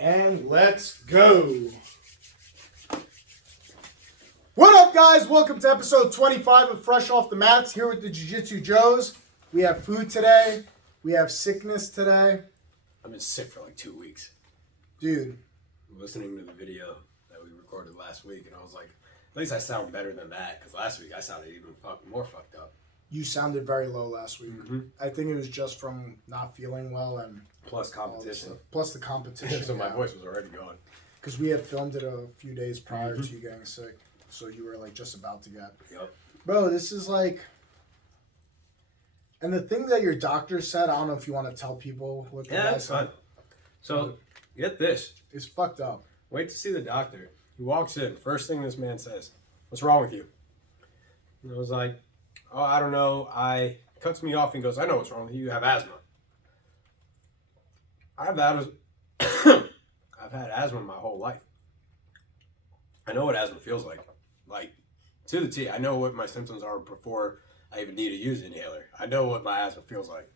And let's go. What up, guys? Welcome to episode 25 of Fresh Off the Mats, here with the Jiu-Jitsu Joes. We have food today. We have sickness today. I've been sick for like 2 weeks. Dude. Listening to the video that we recorded last week, and I was like, at least I sound better than that, because last week I sounded even more fucked up. You sounded very low last week. Mm-hmm. I think it was just from not feeling well and... Plus competition. Plus the competition. So my voice was already gone. Because we had filmed it a few days prior to you getting sick. So you were like just about to get... Yep. Bro, this is like... And the thing that your doctor said, I don't know if you want to tell people what the guy that's said. fun. So, get this. It's fucked up. Wait to see the doctor. He walks in. First thing this man says, "What's wrong with you?" And I was like, "Oh, I don't know." Cuts me off and goes, "I know what's wrong with you. You have asthma." I've had asthma my whole life. I know what asthma feels like. Like, to the T. I know what my symptoms are before I even need to use an inhaler. I know what my asthma feels like.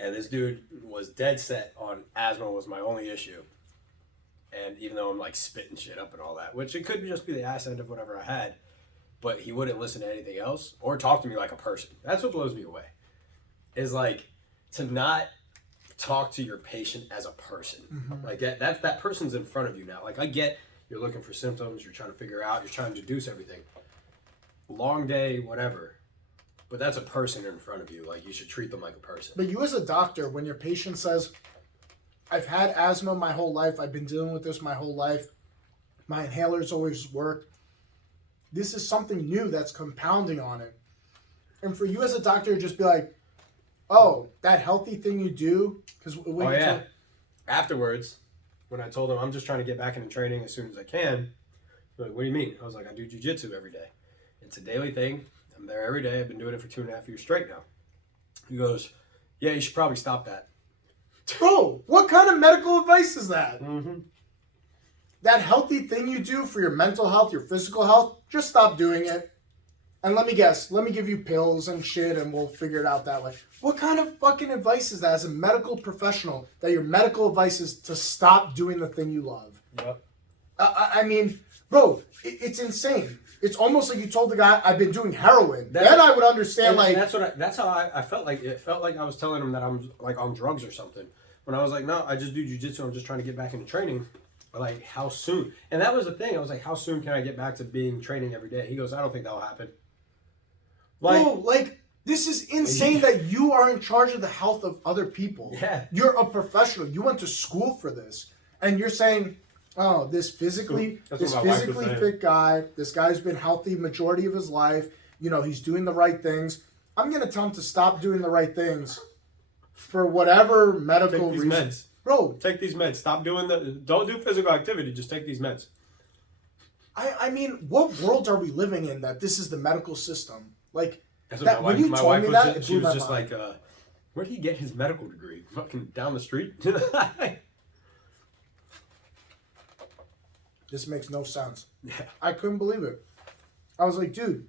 And this dude was dead set on asthma was my only issue. And even though I'm like spitting shit up and all that, which it could just be the ass end of whatever I had, but he wouldn't listen to anything else or talk to me like a person. That's what blows me away. Is like to not talk to your patient as a person. Mm-hmm. Like that person's in front of you now. Like I get you're looking for symptoms, you're trying to figure out, you're trying to deduce everything. Long day, whatever. But that's a person in front of you. Like you should treat them like a person. But you as a doctor, when your patient says, I've had asthma my whole life, I've been dealing with this my whole life, my inhalers always work, this is something new that's compounding on it. And for you as a doctor to just be like, oh, that healthy thing you do, because afterwards, when I told him I'm just trying to get back into training as soon as I can, like, what do you mean? I was like, I do jiu-jitsu every day. It's a daily thing. I'm there every day. I've been doing it for 2.5 years straight now. He goes, yeah, you should probably stop that. Bro, what kind of medical advice is that? Mm-hmm. That healthy thing you do for your mental health, your physical health, just stop doing it. And let me guess, let me give you pills and shit and we'll figure it out that way. What kind of fucking advice is that as a medical professional, that your medical advice is to stop doing the thing you love? Yep. I mean, bro, it's insane. It's almost like you told the guy, I've been doing heroin. Then I would understand, like... That's how I felt like. It felt like I was telling him that I'm like on drugs or something. When I was like, no, I just do jiu-jitsu. I'm just trying to get back into training. But like, how soon? And that was the thing. I was like, how soon can I get back to being training every day? He goes, I don't think that'll happen. Like, bro, like, this is insane that you are in charge of the health of other people. Yeah. You're a professional. You went to school for this. And you're saying... Oh, this physically fit guy, this guy's been healthy majority of his life. You know, he's doing the right things. I'm going to tell him to stop doing the right things for whatever medical reason. Take these meds. Bro. Take these meds. Don't do physical activity. Just take these meds. I mean, what world are we living in that this is the medical system? Like, that's what when you told me that, she was just like, where did he get his medical degree? Fucking down the street? This makes no sense. Yeah. I couldn't believe it. I was like, dude,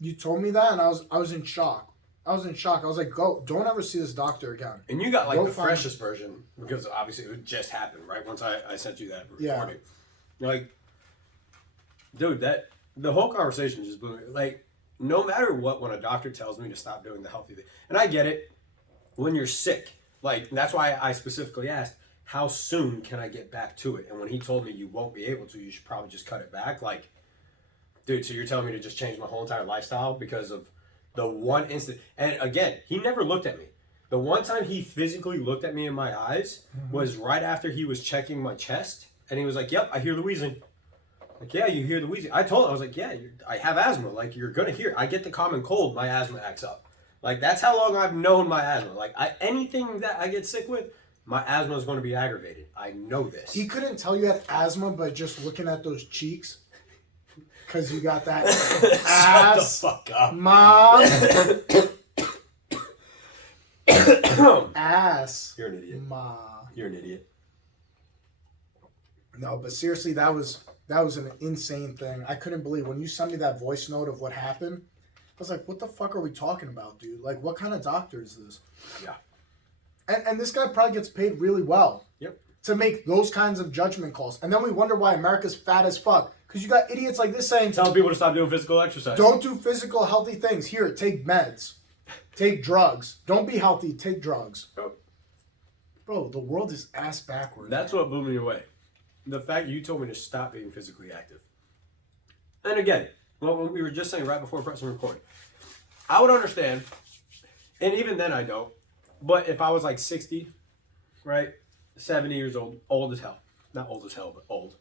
you told me that, and I was in shock. I was like, don't ever see this doctor again. And you got like the freshest version, because obviously it just happened, right? Once I sent you that recording. Yeah. You're like, dude, the whole conversation just blew me. Like, no matter what, when a doctor tells me to stop doing the healthy thing, and I get it, when you're sick, like, that's why I specifically asked, how soon can I get back to it? And when he told me you won't be able to, you should probably just cut it back. Like, dude, so you're telling me to just change my whole entire lifestyle because of the one instant? And again, he never looked at me. The one time he physically looked at me in my eyes was right after he was checking my chest. And he was like, yep, I hear the wheezing. Like, yeah, you hear the wheezing. I told him, I was like, yeah, I have asthma. Like, you're going to hear. I get the common cold. My asthma acts up. Like, that's how long I've known my asthma. Like, anything that I get sick with, my asthma is going to be aggravated. I know this. He couldn't tell you had asthma by just looking at those cheeks. Because you got that ass. Shut the fuck up. Mom. Ass. You're an idiot. Ma. You're an idiot. No, but seriously, that was an insane thing. I couldn't believe when you sent me that voice note of what happened. I was like, what the fuck are we talking about, dude? Like, what kind of doctor is this? Yeah. And this guy probably gets paid really well. Yep. to make those kinds of judgment calls. And then we wonder why America's fat as fuck. Because you got idiots like this saying, Telling people to stop doing physical exercise. don't do physical healthy things. Here, take meds. Take drugs. Don't be healthy, take drugs. Bro, the world is ass backwards. That's what blew me away. The fact you told me to stop being physically active. And again, what we were just saying right before pressing record, I would understand, and even then I don't, but if I was like 60, right, 70 years old as hell, not old as hell, but old,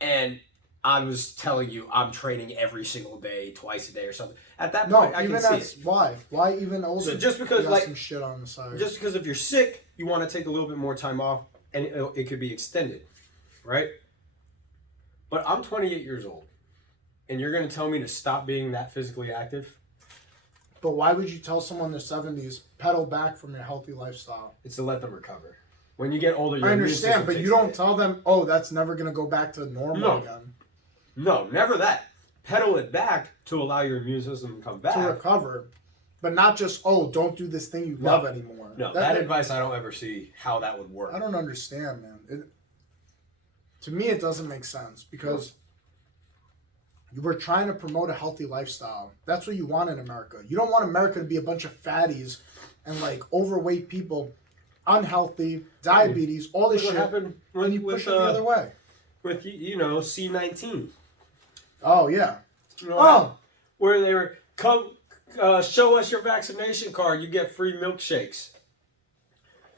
and I was telling you I'm training every single day, twice a day or something, at that point I can see it. Why even older? So just because, like, some shit on the side. Just because if you're sick, you want to take a little bit more time off, and it could be extended, right? But I'm 28 years old, and you're going to tell me to stop being that physically active? But why would you tell someone in their 70s, pedal back from your healthy lifestyle? It's to let them recover. When you get older, I understand, but you don't tell them, oh, that's never going to go back to normal again. No, never that. Pedal it back to allow your immune system to come back. To recover. But not just, oh, don't do this thing you love anymore. No, that advice, I don't ever see how that would work. I don't understand, man. To me, it doesn't make sense because you were trying to promote a healthy lifestyle. That's what you want in America. You don't want America to be a bunch of fatties and like overweight people, unhealthy, diabetes, all this shit. Happened when you push it the other way. With, C-19. Oh, yeah. You know where they were, come show us your vaccination card, you get free milkshakes.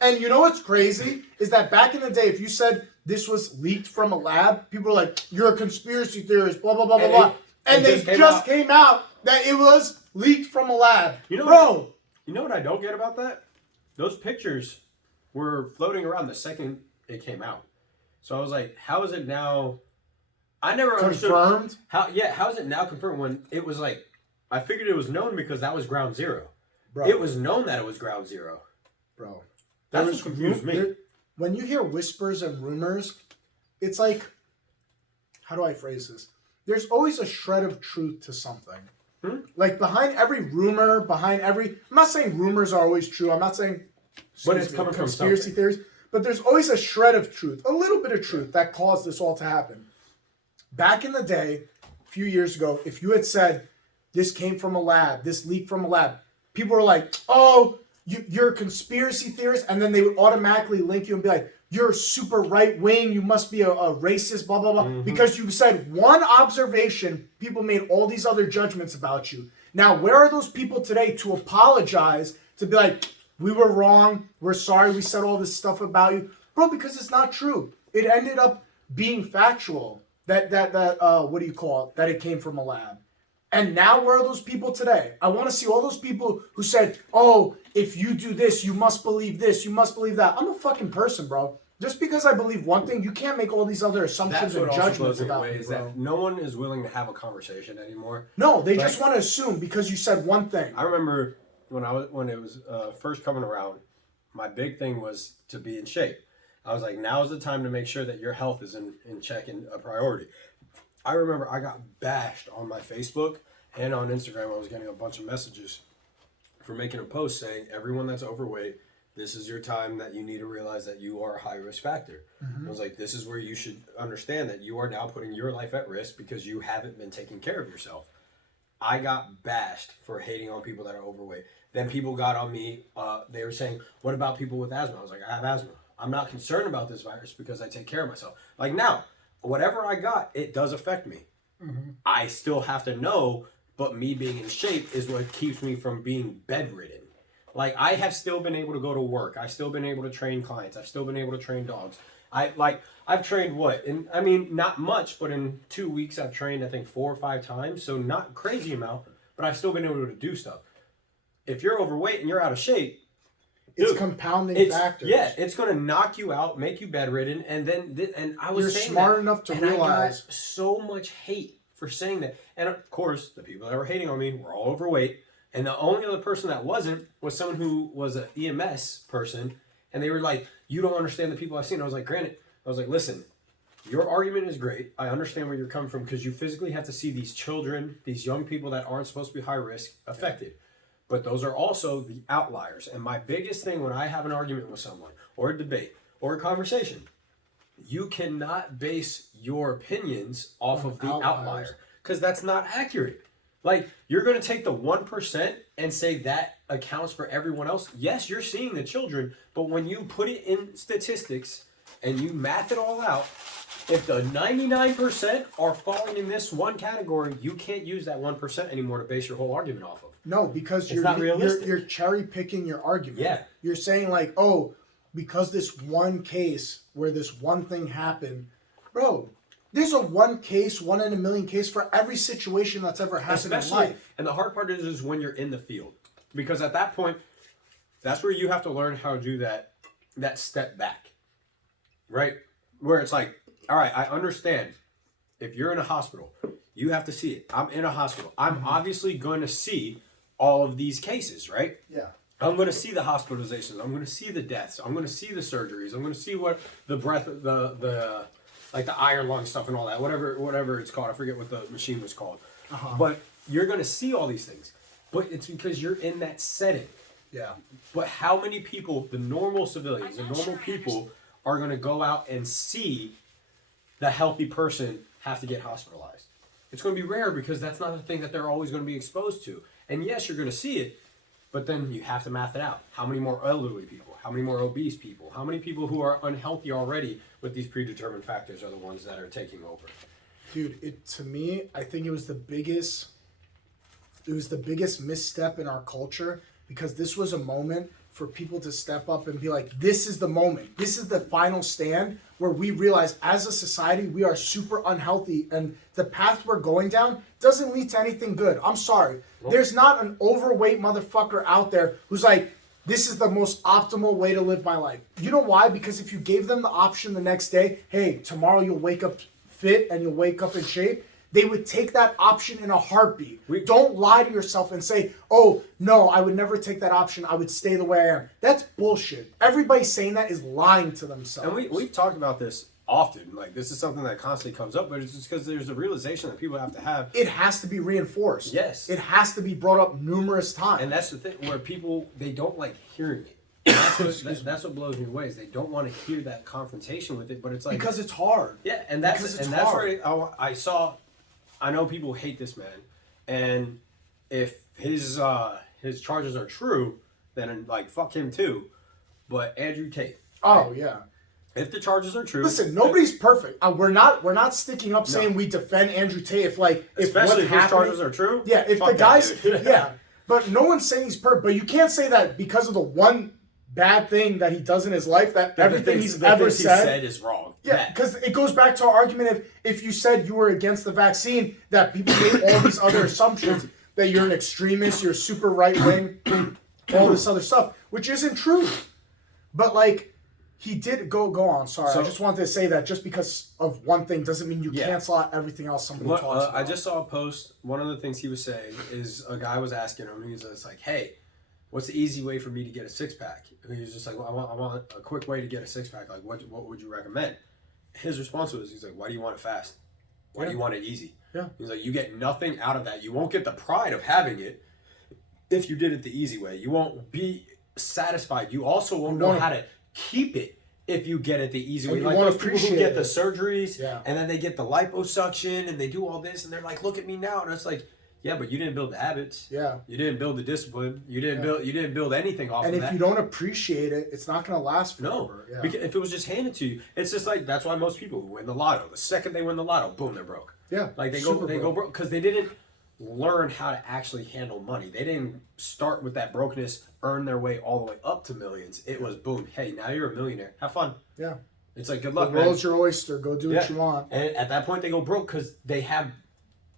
And you know what's crazy? Is that back in the day, if you said this was leaked from a lab, people were like, you're a conspiracy theorist, blah, blah, blah, blah, blah. And they just came out that it was leaked from a lab. You know, bro. You know what I don't get about that? Those pictures were floating around the second it came out. So I was like, how is it now? I never understood. Confirmed? How is it now confirmed when it was like, I figured it was known because that was ground zero. Bro. It was known that it was ground zero. Bro. That's what confused me. When you hear whispers and rumors, it's like, how do I phrase this? There's always a shred of truth to something. Like behind every rumor, I'm not saying rumors are always true. I'm not saying but it's coming from conspiracy theories. But there's always a shred of truth, a little bit of truth that caused this all to happen. Back in the day, a few years ago, if you had said this came from a lab, this leaked from a lab, people were like, oh, you're a conspiracy theorist, and then they would automatically link you and be like, you're super right wing, you must be a racist, blah, blah, blah. Mm-hmm. Because you said one observation, people made all these other judgments about you. Now, where are those people today to apologize, to be like, we were wrong, we're sorry, we said all this stuff about you? Bro, because it's not true. It ended up being factual, that what do you call it, that it came from a lab. And now where are those people today? I want to see all those people who said, oh, if you do this, you must believe this, you must believe that. I'm a fucking person, bro. Just because I believe one thing, you can't make all these other assumptions and judgments about me, is that no one is willing to have a conversation anymore. No, they just want to assume because you said one thing. I remember when it was first coming around, my big thing was to be in shape. I was like, now is the time to make sure that your health is in check and a priority. I remember I got bashed on my Facebook and on Instagram. I was getting a bunch of messages for making a post saying, everyone that's overweight, this is your time that you need to realize that you are a high risk factor. Mm-hmm. I was like, this is where you should understand that you are now putting your life at risk because you haven't been taking care of yourself. I got bashed for hating on people that are overweight. Then people got on me. They were saying, what about people with asthma? I was like, I have asthma. I'm not concerned about this virus because I take care of myself. Like now, whatever I got, it does affect me. Mm-hmm. I still have to know, but me being in shape is what keeps me from being bedridden. Like I have still been able to go to work. I've still been able to train clients. I've still been able to train dogs. I've trained not much, but in 2 weeks I've trained I think 4 or 5 times. So not crazy amount, but I've still been able to do stuff. If you're overweight and you're out of shape, it's compounding factors. Yeah, it's going to knock you out, make you bedridden, and I was saying smart enough to realize. I got so much hate for saying that, and of course, the people that were hating on me were all overweight, and the only other person that wasn't was someone who was an EMS person, and they were like, "You don't understand the people I've seen." I was like, "Granted," I was like, "Listen, your argument is great. I understand where you're coming from because you physically have to see these children, these young people that aren't supposed to be high risk, affected." But those are also the outliers. And my biggest thing when I have an argument with someone or a debate or a conversation, you cannot base your opinions off of the outlier, because that's not accurate. Like, you're going to take the 1% and say that accounts for everyone else. Yes, you're seeing the children, but when you put it in statistics and you math it all out, if the 99% are falling in this one category, you can't use that 1% anymore to base your whole argument off of. No, because you're cherry picking your argument. Yeah. You're saying like, oh, because this one case where this one thing happened, bro, there's a one in a million case for every situation that's ever happened in life. And the hard part is when you're in the field. Because at that point, that's where you have to learn how to do that step back. Right? Where it's like, all right, I understand. If you're in a hospital, you have to see it. I'm in a hospital. I'm obviously going to see all of these cases, right? Yeah. I'm going to see the hospitalizations. I'm going to see the deaths. I'm going to see the surgeries. I'm going to see what the breath, the like the iron lung stuff and all that, whatever it's called. I forget what the machine was called. But you're going to see all these things. But it's because you're in that setting. Yeah. But how many people, the normal civilians, the normal people, are going to go out and see the healthy person have to get hospitalized? It's going to be rare, because that's not a thing that they're always going to be exposed to. And yes, you're going to see it, but then you have to math it out. How many more elderly people? How many more obese people? How many people who are unhealthy already with these predetermined factors are the ones that are taking over? Dude, to me, I think it was the biggest misstep in our culture, because this was a moment for people to step up and be like, this is the moment. This is the final stand where we realize as a society, we are super unhealthy, and the path we're going down doesn't lead to anything good. I'm sorry. Nope. There's not an overweight motherfucker out there who's like, this is the most optimal way to live my life. You know why? Because if you gave them the option the next day, hey, tomorrow you'll wake up fit and you'll wake up in shape, they would take that option in a heartbeat. Don't lie to yourself and say, oh, no, I would never take that option. I would stay the way I am. That's bullshit. Everybody saying that is lying to themselves. And we've talked about this often. Like, this is something that constantly comes up, but it's just because there's a realization that people have to have. It has to be reinforced. Yes. It has to be brought up numerous times. And that's the thing, where people, they don't like hearing it. That's what blows me away, is they don't want to hear that confrontation with it, but it's like, because it's hard. Yeah, and that's where I saw. I know people hate this man, and if his charges are true, then like fuck him too. But Andrew Tate. Oh yeah. If the charges are true, listen, nobody's perfect. We're not sticking up saying we defend Andrew Tate. Especially if his charges are true. Yeah, if the guys, yeah, but no one's saying he's perfect. But you can't say that because of the one bad thing that he does in his life, that everything he's ever said is wrong. Yeah, because it goes back to our argument if you said you were against the vaccine, that people made all these other assumptions, that you're an extremist, you're super right wing, all this other stuff, which isn't true. But like, he did go on. Sorry, I just wanted to say that just because of one thing doesn't mean you cancel out everything else somebody talks about. I just saw a post. One of the things he was saying is a guy was asking him. He was just like, "Hey, what's the easy way for me to get a six-pack?" And he was just like, well, I want a quick way to get a six-pack. Like, what would you recommend? His response was, he's like, why do you want it fast? Why do you want it easy? Yeah. He's like, you get nothing out of that. You won't get the pride of having it if you did it the easy way. You won't be satisfied. You also won't know how to keep it if you get it the easy way. Like those people who get the surgeries and then they get the liposuction and they do all this and they're like, look at me now. And it's like, yeah, but you didn't build the habits. Yeah. You didn't build the discipline. You didn't build anything off of that. And if you don't appreciate it, it's not going to last forever. No. Yeah. Because if it was just handed to you, it's just like, that's why most people who win the lotto, the second they win the lotto, boom, they're broke. Yeah. Like they go broke because they didn't learn how to actually handle money. They didn't start with that brokenness, earn their way all the way up to millions. It was boom, hey, now you're a millionaire. Have fun. Yeah. It's like, good luck, man. The world's your oyster. Go do what you want. And at that point, they go broke because they have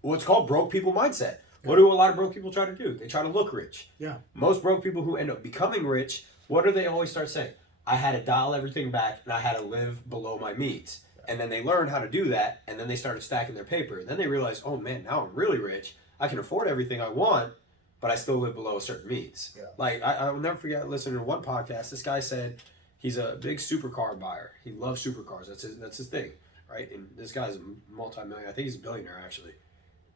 what's called broke people mindset. What do a lot of broke people try to do? They try to look rich. Yeah. Most broke people who end up becoming rich, what do they always start saying? I had to dial everything back and I had to live below my means. And then they learned how to do that, and then they started stacking their paper. And then they realized, oh man, now I'm really rich. I can afford everything I want, but I still live below a certain means. Yeah. Like, I'll never forget listening to one podcast. This guy said he's a big supercar buyer. He loves supercars. That's his thing, right? And this guy's a multi-millionaire. I think he's a billionaire, actually.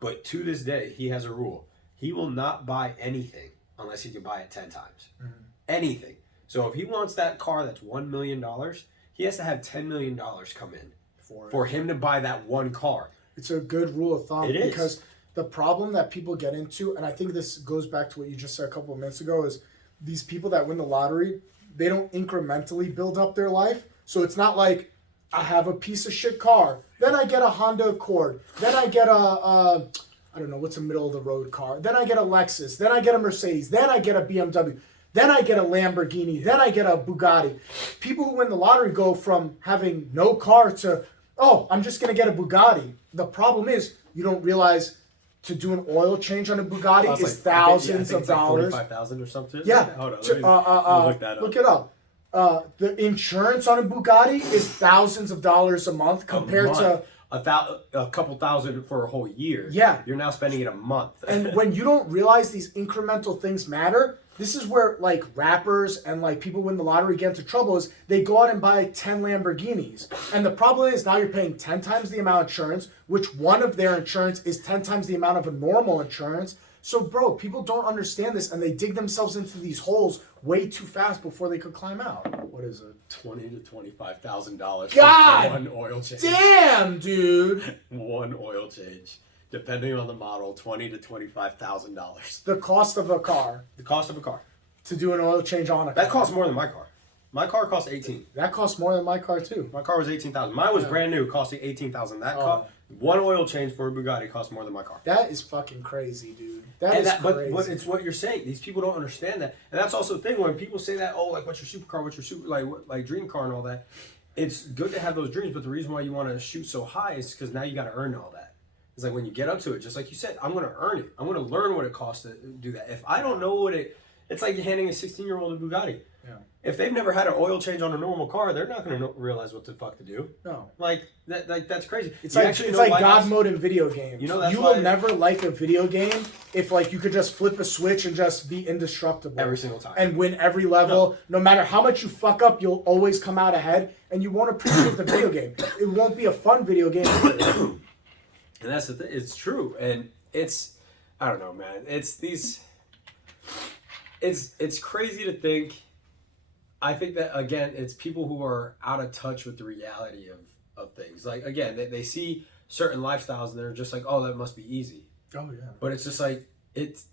But to this day, he has a rule. He will not buy anything unless he can buy it 10 times. Mm-hmm. Anything. So if he wants that car that's $1 million, he has to have $10 million come in For for him to buy that one car. It's a good rule of thumb It is. because the problem that people get into, and I think this goes back to what you just said a couple of minutes ago, is these people that win the lottery, they don't incrementally build up their life. So it's not like I have a piece of shit car, then I get a Honda Accord, then I get a I don't know, what's a middle of the road car, then I get a Lexus, then I get a Mercedes, then I get a BMW, then I get a Lamborghini, then I get a Bugatti. People who win the lottery go from having no car to, oh, I'm just going to get a Bugatti. The problem is you don't realize to do an oil change on a Bugatti is thousands of dollars. Like $45,000 or something. Yeah. Hold on. Look that up. Look it up. The insurance on a Bugatti is thousands of dollars a month compared to a couple thousand for a whole year. Yeah. You're now spending it a month. And when you don't realize these incremental things matter, this is where like rappers and like people who win the lottery get into trouble is they go out and buy 10 Lamborghinis. And the problem is now you're paying 10 times the amount of insurance, which one of their insurance is 10 times the amount of a normal insurance. So bro, people don't understand this and they dig themselves into these holes way too fast before they could climb out. What is it? $20,000 to $25,000 God! for one oil change. Damn, dude. One oil change. Depending on the model, $20,000 to $25,000. The cost of a car. The cost of a car. To do an oil change on a car. That costs more than my car. My car cost $18,000. That costs more than my car too. My car was $18,000. Mine was brand new, costing $18,000. That car, one oil change for a Bugatti cost more than my car. That is fucking crazy, dude. That is crazy. But it's what you're saying. These people don't understand that, and that's also the thing when people say that. Oh, like what's your supercar? What's your like dream car and all that? It's good to have those dreams, but the reason why you want to shoot so high is because now you got to earn all that. It's like when you get up to it, just like you said, I'm going to earn it. I'm going to learn what it costs to do that. If I don't know what it's like handing a 16-year-old a Bugatti. Yeah. If they've never had an oil change on a normal car, they're not going to realize what the fuck to do. No. Like that's crazy. It's like God mode in video games. You know, that's you will never like a video game if like you could just flip a switch and just be indestructible every single time and win every level. No matter how much you fuck up, you'll always come out ahead, and you won't appreciate the video game. It won't be a fun video game. And that's the thing. It's true, and it's I don't know, man. It's crazy to think. I think that, again, it's people who are out of touch with the reality of things. Like, again, they see certain lifestyles and they're just like, oh, that must be easy. Oh, yeah. But it's just like, it's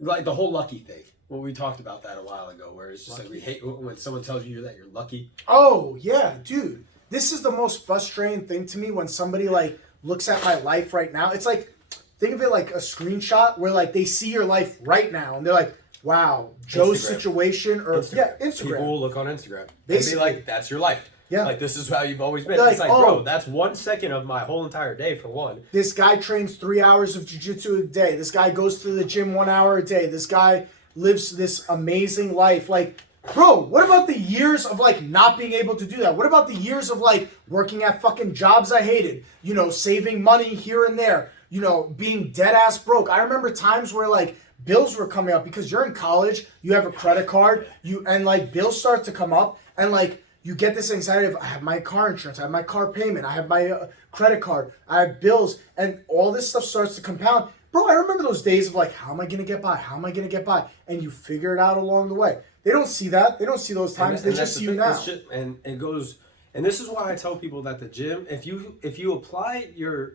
like the whole lucky thing. Well, we talked about that a while ago, where it's just like we hate when someone tells you that you're lucky. Oh, yeah, dude. This is the most frustrating thing to me when somebody, like, looks at my life right now. It's like, think of it like a screenshot where, like, they see your life right now and they're like, wow, Joe's Instagram. Situation or Instagram. People will look on Instagram. They'll be like, that's your life. Yeah. Like, this is how you've always been. Like, it's like, bro, that's 1 second of my whole entire day for one. This guy trains 3 hours of jiu-jitsu a day. This guy goes to the gym 1 hour a day. This guy lives this amazing life. Like, bro, what about the years of like not being able to do that? What about the years of like working at fucking jobs I hated? You know, saving money here and there. You know, being dead ass broke. I remember times where like bills were coming up because you're in college, you have a credit card, and like bills start to come up, and like you get this anxiety of I have my car insurance, I have my car payment, I have my credit card, I have bills, and all this stuff starts to compound. Bro, I remember those days of like, how am I gonna get by? How am I gonna get by? And you figure it out along the way. They don't see that. They don't see those times. They just see you now. And it goes. And this is why I tell people that the gym, if you apply your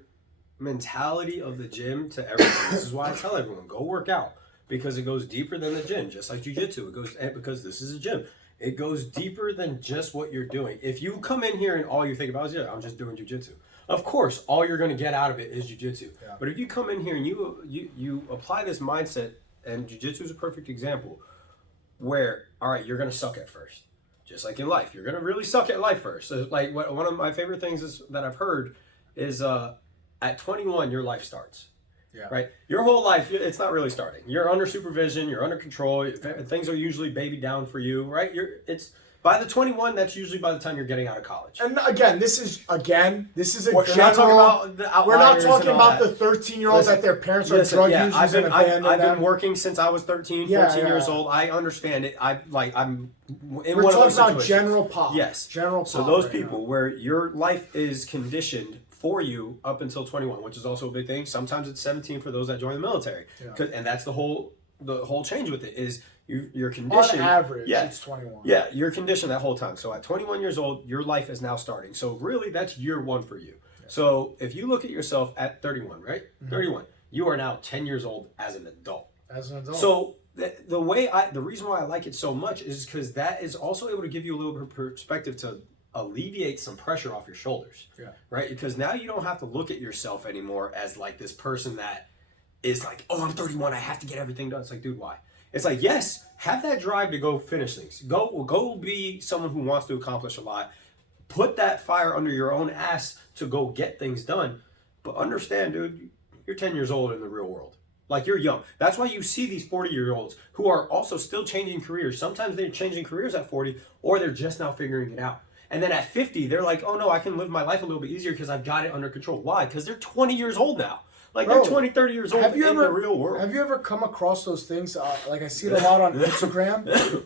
mentality of the gym to everything, this is why I tell everyone go work out. Because it goes deeper than the gym, just like jiu-jitsu. It goes because this is a gym. It goes deeper than just what you're doing. If you come in here and all you think about is, I'm just doing jiu-jitsu. Of course, all you're going to get out of it is jiu-jitsu. Yeah. But if you come in here and you apply this mindset, and jiu-jitsu is a perfect example, where, all right, you're going to suck at first. Just like in life, you're going to really suck at life first. So like one of my favorite things is that I've heard is at 21, your life starts. Yeah. Right. Your whole life, it's not really starting. You're under supervision. You're under control. Things are usually baby down for you. Right. It's by the 21. That's usually by the time you're getting out of college. And again, this is a general. We're not talking about the outliers. We're not talking about that. the 13-year-olds that their parents are drug users and abandoned I've them. been working since I was 13, 14 years old. I understand it. I'm in We're one talking of those about situations. General pop. Yes. General pop. So those people where your life is conditioned for you up until 21, which is also a big thing. Sometimes it's 17 for those that join the military, and that's the whole change with it is you're conditioned. On average, yeah, it's 21. Yeah, you're conditioned that whole time. So at 21 years old, your life is now starting. So really, that's year one for you. Yeah. So if you look at yourself at 31, right? 31, you are now 10 years old as an adult. As an adult. So the reason why I like it so much is because that is also able to give you a little bit of perspective to alleviate some pressure off your shoulders. Yeah. Right? Because now you don't have to look at yourself anymore as like this person that is like, oh, I'm 31, I have to get everything done. It's like, dude, why? It's like, yes, have that drive to go finish things. Go be someone who wants to accomplish a lot. Put that fire under your own ass to go get things done. But understand, dude, you're 10 years old in the real world. Like, you're young. That's why you see these 40-year-olds who are also still changing careers. Sometimes they're changing careers at 40, or they're just now figuring it out. And then at 50, they're like, oh no, I can live my life a little bit easier because I've got it under control. Why? Because they're 20 years old now. Like, Bro, they're 20, 30 years old in the real world. Have you ever come across those things? Like, I see it a lot on Instagram.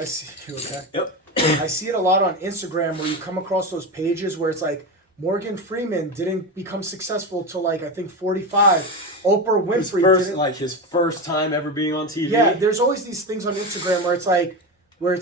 I see, you okay? Yep. I see it a lot on Instagram where you come across those pages where it's like, Morgan Freeman didn't become successful till like, I think 45. Oprah Winfrey his first time ever being on TV. Yeah, there's always these things on Instagram where it's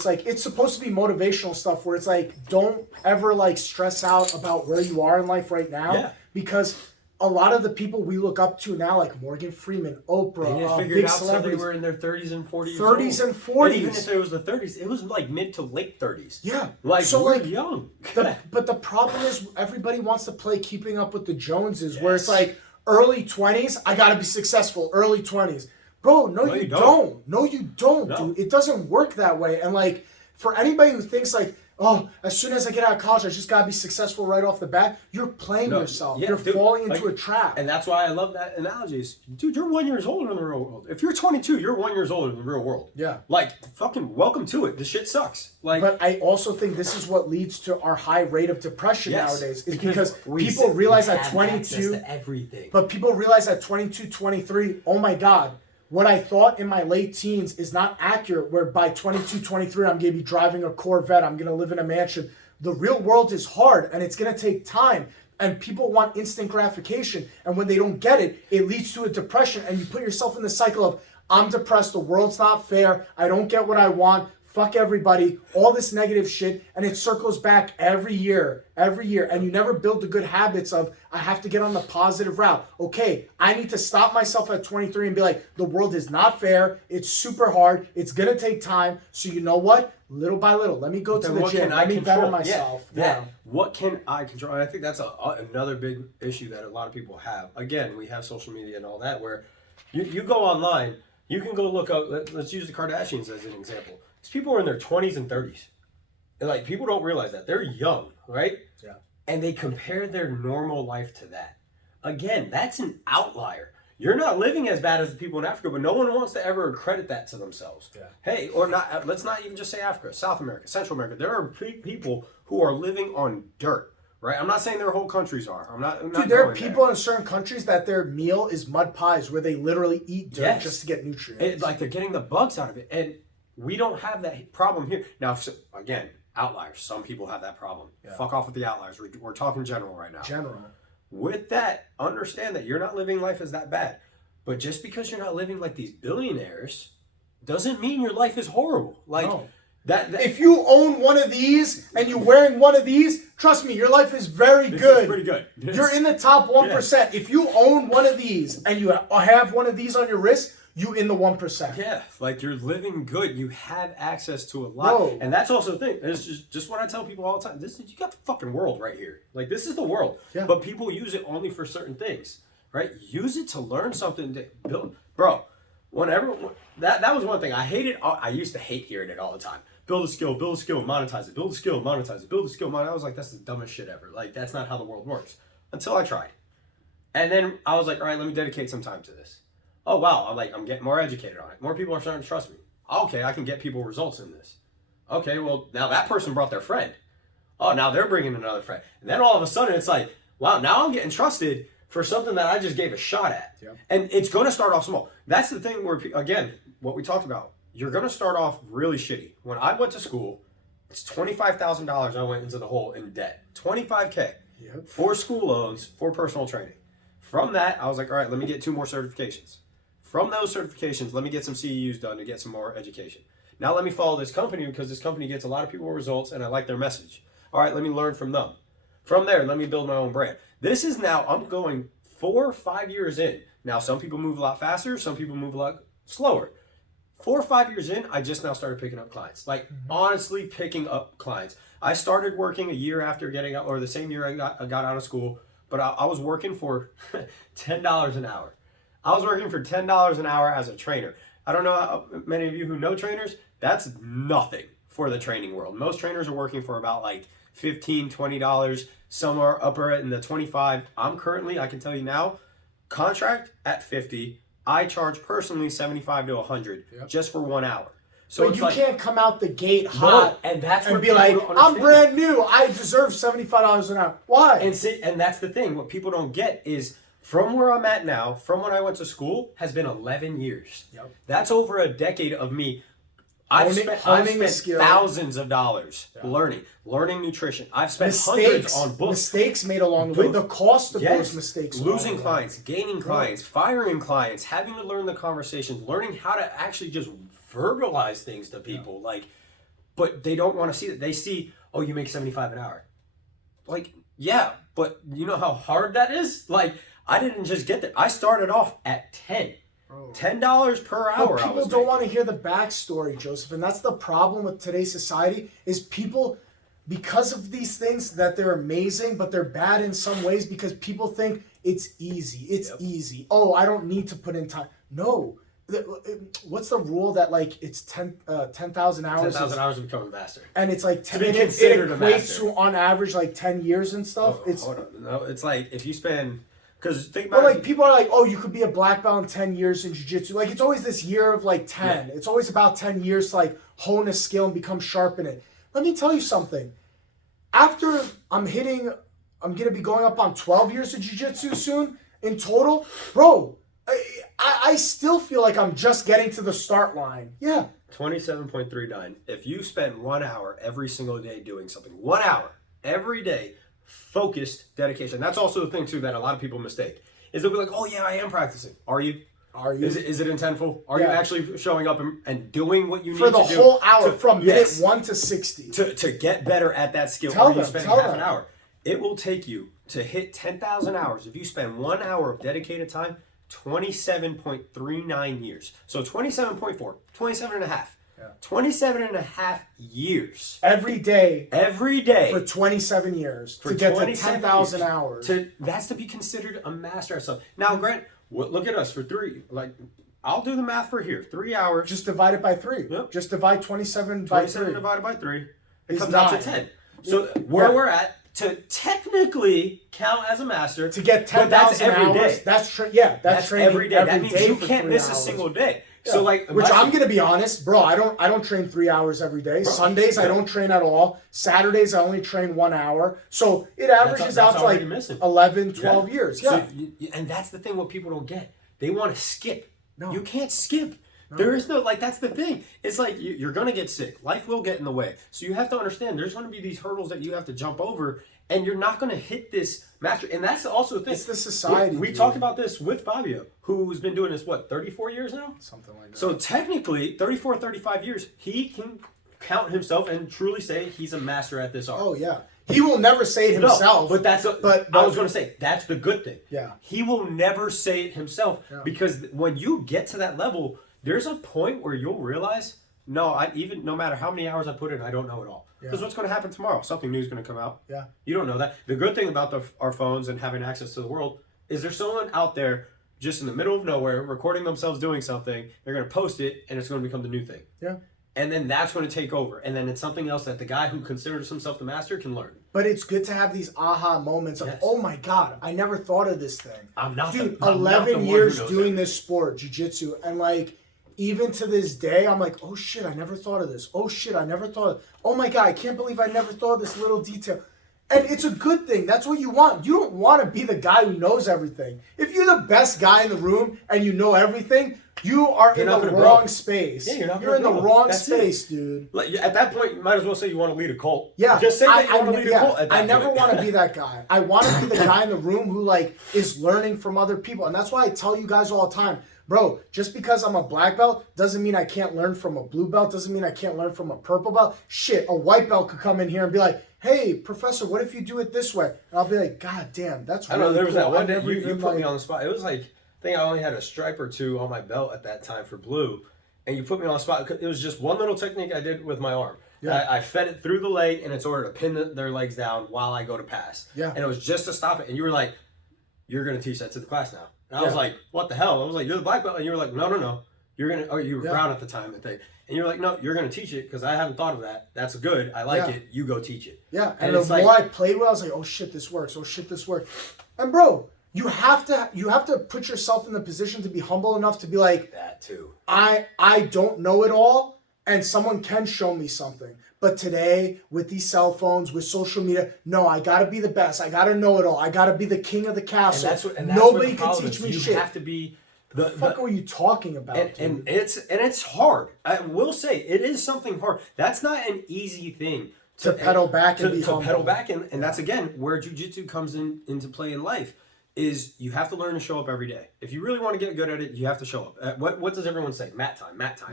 like it's supposed to be motivational stuff where it's like, don't ever like stress out about where you are in life right now, because a lot of the people we look up to now, like Morgan Freeman, Oprah, big celebrities, they were in their 30s and 40s. 30s and 40s. And even if it was the 30s, it was like mid to late 30s. Yeah. Like, so we're like young. But the problem is everybody wants to play Keeping Up with the Joneses, where it's like early 20s, I got to be successful, early 20s. Bro, no, you don't. No, you don't, dude. It doesn't work that way. And like, for anybody who thinks like, oh, as soon as I get out of college, I just got to be successful right off the bat, you're playing yourself. You're falling into a trap. And that's why I love that analogy. Dude, you're 1 year older in the real world. If you're 22, you're 1 year older in the real world. Yeah. Like, fucking welcome to it. This shit sucks. Like, but I also think this is what leads to our high rate of depression nowadays. Is because people realize at 22, everything. But people realize at 22, 23, oh my God, what I thought in my late teens is not accurate, where by 22, 23, I'm going to be driving a Corvette, I'm going to live in a mansion. The real world is hard, and it's going to take time, and people want instant gratification, and when they don't get it, it leads to a depression, and you put yourself in the cycle of, I'm depressed, the world's not fair, I don't get what I want, fuck everybody, all this negative shit, and it circles back every year, and you never build the good habits of, I have to get on the positive route. Okay, I need to stop myself at 23 and be like, the world is not fair, it's super hard, it's gonna take time, so you know what? Little by little, let me go to the gym, let me better myself. What can I control? And I think that's another big issue that a lot of people have. Again, we have social media and all that, where you go online, you can go look up, let's use the Kardashians as an example. These people are in their 20s and 30s. And like, people don't realize that. They're young, right? Yeah. And they compare their normal life to that. Again, that's an outlier. You're not living as bad as the people in Africa, but no one wants to ever credit that to themselves. Yeah. Hey, or not, let's not even just say Africa, South America, Central America. There are people who are living on dirt, right? I'm not saying their whole countries are. I'm not Dude, there are people in certain countries that their meal is mud pies, where they literally eat dirt just to get nutrients. Like, they're getting the bugs out of it. And we don't have that problem here. Now, again, outliers. Some people have that problem. Yeah. Fuck off with the outliers. We're talking general right now. General. With that, understand that you're not living life as that bad. But just because you're not living like these billionaires doesn't mean your life is horrible. Like, no. that if you own one of these and you're wearing one of these, trust me, your life is very good. It's pretty good. You're in the top 1%. Yeah. If you own one of these and you have one of these on your wrist, you in the 1%. Yeah, like, you're living good. You have access to a lot. Bro. And that's also the thing. It's just what I tell people all the time. You got the fucking world right here. Like, this is the world. Yeah. But people use it only for certain things, right? Use it to learn something to build. Bro, that was one thing. I used to hate hearing it all the time. Build a skill, monetize it. Build a skill, monetize it. Build a skill, monetize it. I was like, that's the dumbest shit ever. Like, that's not how the world works. Until I tried. And then I was like, all right, let me dedicate some time to this. Oh, wow, I'm getting more educated on it. More people are starting to trust me. Okay, I can get people results in this. Okay, well, now that person brought their friend. Oh, now they're bringing another friend. And then all of a sudden, it's like, wow, now I'm getting trusted for something that I just gave a shot at. Yep. And it's going to start off small. That's the thing where, again, what we talked about. You're going to start off really shitty. When I went to school, it's $25,000 I went into the hole in debt. $25K. Yep. 4 school loans, 4 personal training. From that, I was like, all right, let me get 2 more certifications. From those certifications, let me get some CEUs done to get some more education. Now let me follow this company because this company gets a lot of people results and I like their message. All right, let me learn from them. From there, let me build my own brand. This is now, I'm going 4 or 5 years in. Now, some people move a lot faster, some people move a lot slower. 4 or 5 years in, I just now started picking up clients. Like, honestly, picking up clients. I started working a year after getting out, or the same year I got out of school, but I was working for $10 an hour. I was working for $10 an hour as a trainer. I don't know how many of you who know trainers, that's nothing for the training world. Most trainers are working for about like $15, $20. Some are upper in the 25. I'm currently, I can tell you now, contract at 50. I charge personally 75 to 100 just for 1 hour. So but you can't come out the gate hot and that's and be like, I'm brand new. I deserve $75 an hour. Why? And that's the thing. What people don't get is from where I'm at now, from when I went to school, has been 11 years. Yep. That's over a decade of me. I've spent thousands of dollars learning nutrition. I've spent hundreds on books. Mistakes made along the way. The cost of those mistakes. Losing clients, gaining clients, firing clients, having to learn the conversations, learning how to actually just verbalize things to people. Like, but they don't want to see that. They see, oh, you make 75 an hour. Like, yeah, but you know how hard that is? Like, I didn't just get there. I started off at 10. $10 per hour. But people don't want to hear the backstory, Joseph, and that's the problem with today's society. Is people, because of these things, that they're amazing, but they're bad in some ways because people think it's easy. It's easy. Oh, I don't need to put in time. No. What's the rule that like it's 10,000 hours? 10,000 hours to become a master. And it's like 10. It equates to on average like 10 years and stuff. Hold on. No, it's like if you spend. Because think about like people are like, oh, you could be a black belt in 10 years in jiu-jitsu. Like it's always this year of like 10. Yeah. It's always about 10 years to like hone a skill and become sharp in it. Let me tell you something. After I'm gonna be going up on 12 years of jiu-jitsu soon in total, bro. I still feel like I'm just getting to the start line. Yeah. 27.39. If you spend 1 hour every single day doing something, 1 hour every day. Focused dedication. That's also the thing too that a lot of people mistake. Is they'll be like, "Oh yeah, I am practicing." Are you? Are you? Is it intentful? Are you actually showing up and doing what you need for the to do whole hour from minute 1 to 60 to get better at that skill? Tell you them, spend tell half them. an hour. It will take you to hit 10,000 hours if you spend 1 hour of dedicated time. 27.39 years. So 27.4, 27 and a half. 27 and a half years. Every day. For 27 years. To get to 10,000 hours. That's to be considered a master at something. Now, Grant, look at us for 3. Like, I'll do the math for here. 3 hours. Just divide it by 3. Yep. Just divide 27 by 3. 27 divided by 3. It comes out to 10. So where we're at, to technically count as a master. To get 10,000 hours. That's training every day. That means you can't miss a single day. Yeah. So like, which I'm gonna be honest, bro. I don't train 3 hours every day. Bro, Sundays I don't train at all. Saturdays I only train 1 hour. So it averages out to like 11, 12 years. Yeah. So, and that's the thing. What people don't get, they want to skip. No, you can't skip. No. There is no that's the thing. It's like you're gonna get sick. Life will get in the way. So you have to understand. There's gonna be these hurdles that you have to jump over. And you're not going to hit this master. And that's also the thing. It's the society. We talked about this with Fabio, who's been doing this, 34 years now? Something like that. So technically, 34, 35 years, he can count himself and truly say he's a master at this art. Oh, yeah. He will never say it himself. No, but I was going to say, that's the good thing. Yeah. He will never say it himself. Yeah. Because when you get to that level, there's a point where you'll realize, no matter how many hours I put in, I don't know it all. Because what's going to happen tomorrow? Something new is going to come out. Yeah. You don't know that. The good thing about our phones and having access to the world is there's someone out there just in the middle of nowhere recording themselves doing something. They're going to post it, and it's going to become the new thing. Yeah. And then that's going to take over. And then it's something else that the guy who considers himself the master can learn. But it's good to have these aha moments of, oh my God, I never thought of this thing. I'm not 11 years doing this sport, jiu-jitsu, and like, even to this day, I'm like, oh shit, I never thought of this. Oh shit, I never thought. Oh my God, I can't believe I never thought of this little detail. And it's a good thing. That's what you want. You don't want to be the guy who knows everything. If you're the best guy in the room and you know everything, you are in the wrong space. Yeah, you're in the wrong space, dude. Like, at that point, you might as well say you want to lead a cult. Yeah. Just say that you want to lead a cult at that I never point. want to be that guy. I want to be the guy in the room who like is learning from other people. And that's why I tell you guys all the time, bro, just because I'm a black belt doesn't mean I can't learn from a blue belt, doesn't mean I can't learn from a purple belt. Shit, a white belt could come in here and be like, hey, professor, what if you do it this way? And I'll be like, God damn, that's really I know, there was cool. that one day I never you even, put me on the spot. It was like, I think I only had a stripe or two on my belt at that time for blue. And you put me on the spot. It was just one little technique I did with my arm. Yeah. I fed it through the leg, and it's order to pin their legs down while I go to pass. Yeah. And it was just to stop it. And you were like, you're going to teach that to the class now. And I was Yeah. like, what the hell? I was like, you're the black belt. And you were like, no. You're going to, oh, you were brown at the time, I think. And you're like, no, you're going to teach it because I haven't thought of that. That's good. I like it. You go teach it. Yeah. And the it's more like, I played with, I was like, oh shit, this works. Oh shit, this works. And bro, you have to put yourself in the position to be humble enough to be like, that too. I don't know it all, and someone can show me something. But today, with these cell phones, with social media, no, I gotta be the best. I gotta know it all. I gotta be the king of the castle. And that's nobody what the can problem teach is. me you shit. have to be the fuck are you talking about? and it's hard. I will say it is something hard. That's not an easy thing to pedal back and be to humble. pedal back, and that's again where jiu-jitsu comes into play in life. Is you have to learn to show up every day. If you really want to get good at it, you have to show up. What does everyone say? Mat time. Mat time.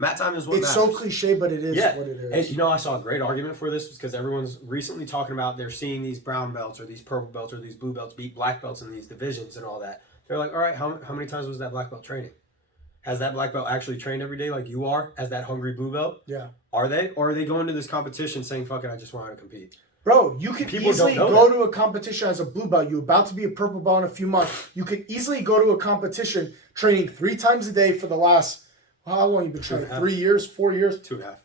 Mat time is what it's matters. so cliche, but it is what it is. And I saw a great argument for this because everyone's recently talking about they're seeing these brown belts or these purple belts or these blue belts beat black belts in these divisions and all that. They're like, all right, how many times was that black belt training? Has that black belt actually trained every day like you are as that hungry blue belt? Yeah. Are they? Or are they going to this competition saying, fuck it, I just want to compete? Bro, you could People easily don't know go that. to a competition as a blue belt. You're about to be a purple belt in a few months. You could easily go to a competition training 3 times a day for the last, how long you been training? 3 years, 4 years? 2.5.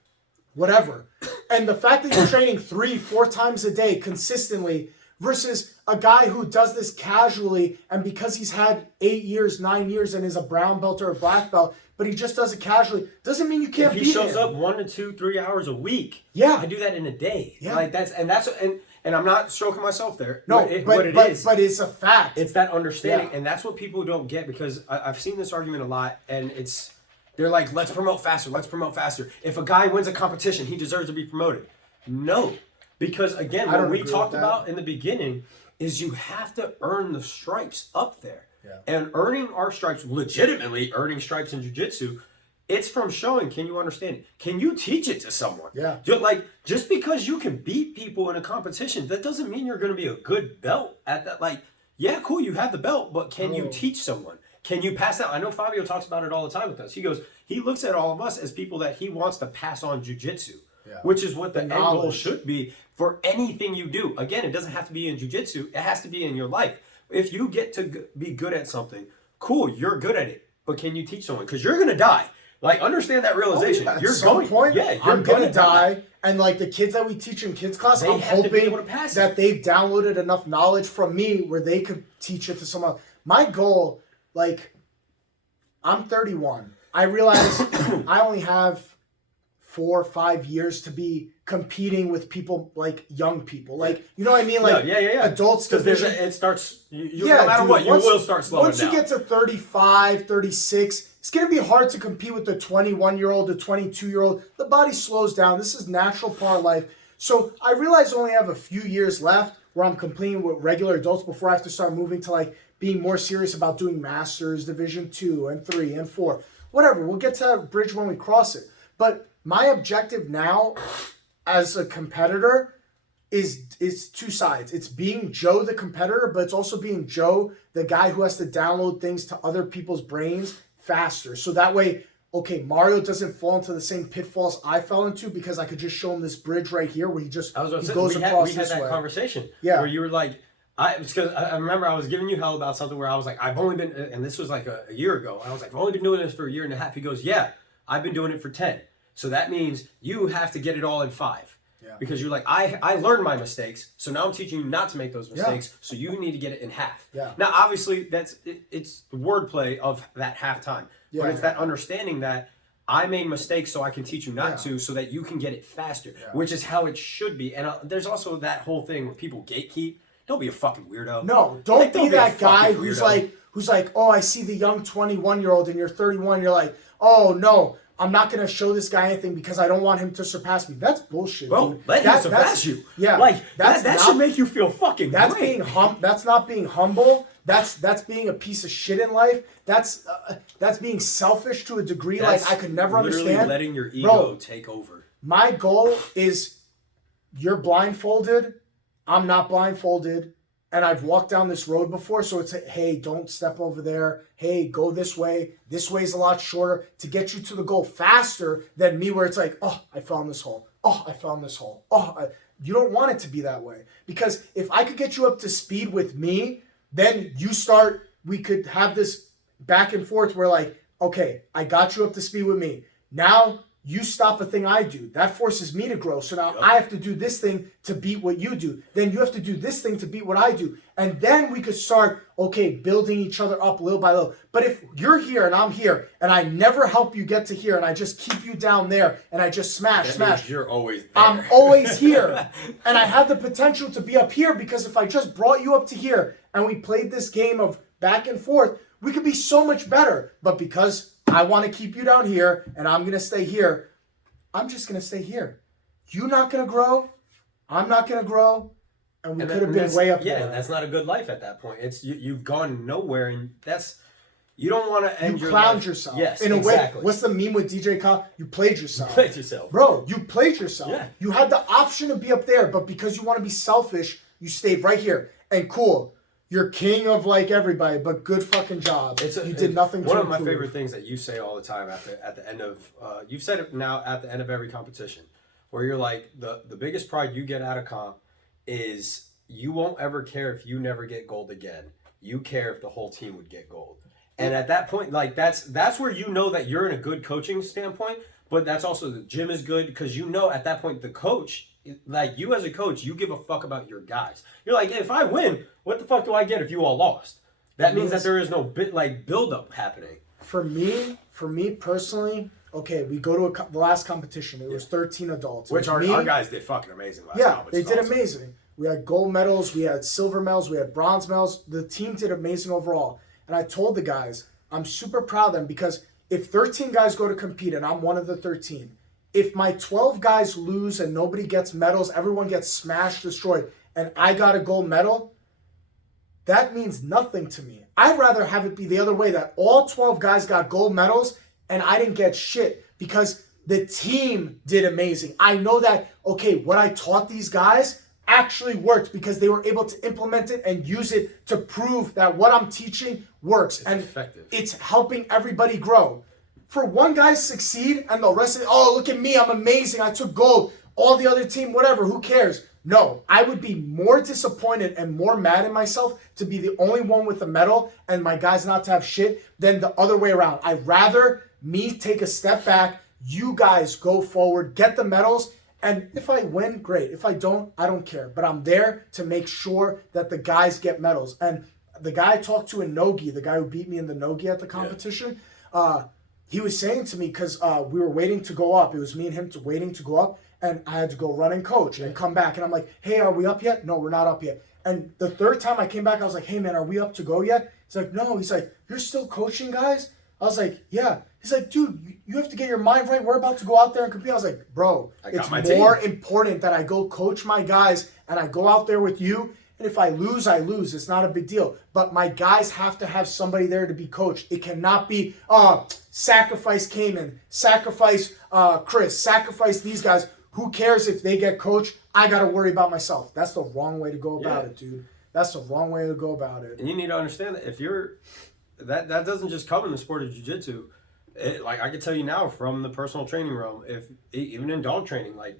Whatever. And the fact that you're training 3-4 times a day consistently versus a guy who does this casually and because he's had 8 years, 9 years and is a brown belt or a black belt, but he just does it casually, doesn't mean you can't If beat he shows him. up 1 to 2, 3 hours a week, Yeah. I do that in a day. Yeah. Like and I'm not stroking myself there. No, what it is. but it's a fact. It's that understanding, Yeah. and that's what people don't get because I've seen this argument a lot, and they're like, let's promote faster. If a guy wins a competition, he deserves to be promoted. No, because again, what we talked about in the beginning is you have to earn the stripes up there. Yeah. And earning our stripes, legitimately earning stripes in jiu-jitsu, it's from showing, can you understand it? Can you teach it to someone? Yeah. Just because you can beat people in a competition, that doesn't mean you're going to be a good belt at that. Like, yeah, cool, you have the belt, but can you teach someone? Can you pass out? I know Fabio talks about it all the time with us. He goes, he looks at all of us as people that he wants to pass on jiu-jitsu, which is what the end goal should be for anything you do. Again, it doesn't have to be in jiu-jitsu. It has to be in your life. If you get to be good at something, cool, you're good at it, but can you teach someone? Because you're going to die. Like, understand that realization. At You're some point, you're I'm gonna die. And like the kids that we teach in kids class, I'm hoping that they've downloaded enough knowledge from me where they could teach it to someone. My goal, like, I'm 31. I realize I only have 4 or 5 years to be competing with people like young people. Like, you know what I mean? Like, adults division. It starts, no matter what, you will start slowing down. Once you get to 35, 36, it's going to be hard to compete with the 21-year-old, the 22-year-old. The body slows down. This is natural part of life. So I realize I only have a few years left where I'm competing with regular adults before I have to start moving to like being more serious about doing Masters, Division 2 and 3 and 4. Whatever. We'll get to that bridge when we cross it. But my objective now as a competitor is 2 sides. It's being Joe the competitor, but it's also being Joe the guy who has to download things to other people's brains faster. So that way, okay, Mario doesn't fall into the same pitfalls I fell into because I could just show him this bridge right here where he goes across we had that conversation where you were like, because I remember I was giving you hell about something where I was like, I've only been, and this was like a year ago, I was like, I've only been doing this for 1.5 years. He goes, yeah, I've been doing it for 10. So that means you have to get it all in 5. Yeah. Because you're like, I learned my mistakes, so now I'm teaching you not to make those mistakes, so you need to get it in half. Yeah. Now, obviously, it's the wordplay of that half time. But it's that understanding that I made mistakes so I can teach you not Yeah. to, so that you can get it faster, Yeah. which is how it should be. And there's also that whole thing where people gatekeep. Don't be a fucking weirdo. No, don't Like, be don't be a that guy fucking who's weirdo. like, oh, I see the young 21-year-old and you're 31. You're like, oh no, I'm not gonna show this guy anything because I don't want him to surpass me. That's bullshit, Bro, dude. let him surpass you. Yeah, Like, that's that not- should make you feel fucking That's great. That's not being humble. That's being a piece of shit in life. That's being selfish to a degree That's like I could never literally understand. letting your ego Bro, take over. my goal is you're blindfolded, I'm not blindfolded, and I've walked down this road before, so it's hey, don't step over there. Hey, go this way. This way's a lot shorter to get you to the goal faster than me where it's like, oh, I found this hole. Oh, I found this hole. You don't want it to be that way. Because if I could get you up to speed with me, then we could have this back and forth where like, okay, I got you up to speed with me. Now you stop a thing I do. That forces me to grow. So now I have to do this thing to beat what you do. Then you have to do this thing to beat what I do. And then we could start, okay, building each other up little by little. But if you're here and I'm here and I never help you get to here and I just keep you down there and I just smash. You're always there. I'm always here. And I have the potential to be up here because if I just brought you up to here and we played this game of back and forth, we could be so much better. But because I want to keep you down here and I'm going to stay here, I'm just going to stay here. You're not going to grow. I'm not going to grow. And we could have been way up there. Yeah, that's not a good life at that point. It's you've gone nowhere, and you don't want to end You your clowned life. yourself. Yes, in a exactly. way. What's the meme with DJ Khaled? You played yourself. You played yourself. Bro, you played yourself. Yeah. You had the option to be up there, but because you want to be selfish, you stayed right here. And cool, you're king of like everybody, but good fucking job. You did nothing to One of my improve. favorite things that you say all the time at the end of you've said it now at the end of every competition, where you're like the biggest pride you get out of comp is you won't ever care if you never get gold again. You care if the whole team would get gold. And at that point, like that's where you know that you're in a good coaching standpoint, but that's also the gym is good because you know at that point the coach, like you as a coach, you give a fuck about your guys. You're like, hey, if I win, what the fuck do I get if you all lost? That means that there is no build up happening. For me personally, okay, we go to the last competition. It was 13 adults. Which our guys did fucking amazing last Yeah, time, which they is did awesome. amazing. We had gold medals, we had silver medals, we had bronze medals. The team did amazing overall. And I told the guys, I'm super proud of them because if 13 guys go to compete and I'm one of the 13, if my 12 guys lose and nobody gets medals, everyone gets smashed, destroyed, and I got a gold medal, that means nothing to me. I'd rather have it be the other way, that all 12 guys got gold medals and I didn't get shit because the team did amazing. I know that, okay, what I taught these guys actually worked because they were able to implement it and use it to prove that what I'm teaching works. It's and effective. It's helping everybody grow. For one guy to succeed and the rest of it, oh, look at me, I'm amazing, I took gold. All the other team, whatever, who cares? No, I would be more disappointed and more mad at myself to be the only one with a medal and my guys not to have shit than the other way around. I'd rather me take a step back, you guys go forward, get the medals, and if I win, great. If I don't, I don't care. But I'm there to make sure that the guys get medals. And the guy I talked to in Nogi, the guy who beat me in the Nogi at the competition, he was saying to me, because we were waiting to go up. It was me and him waiting to go up. And I had to go run and coach and come back. And I'm like, hey, are we up yet? No, we're not up yet. And the third time I came back, I was like, hey, man, are we up to go yet? He's like, no. He's like, you're still coaching guys? I was like, yeah. He's like, dude, you have to get your mind right. We're about to go out there and compete. I was like, bro, it's more important that I go coach my guys and I go out there with you. And if I lose, I lose. It's not a big deal. But my guys have to have somebody there to be coached. It cannot be, sacrifice Cayman, sacrifice Chris, sacrifice these guys. Who cares if they get coached? I got to worry about myself. That's the wrong way to go about it, dude. That's the wrong way to go about it. And you need to understand that if you're, that doesn't just come in the sport of jiu-jitsu. Like I can tell you now from the personal training realm, if even in dog training, like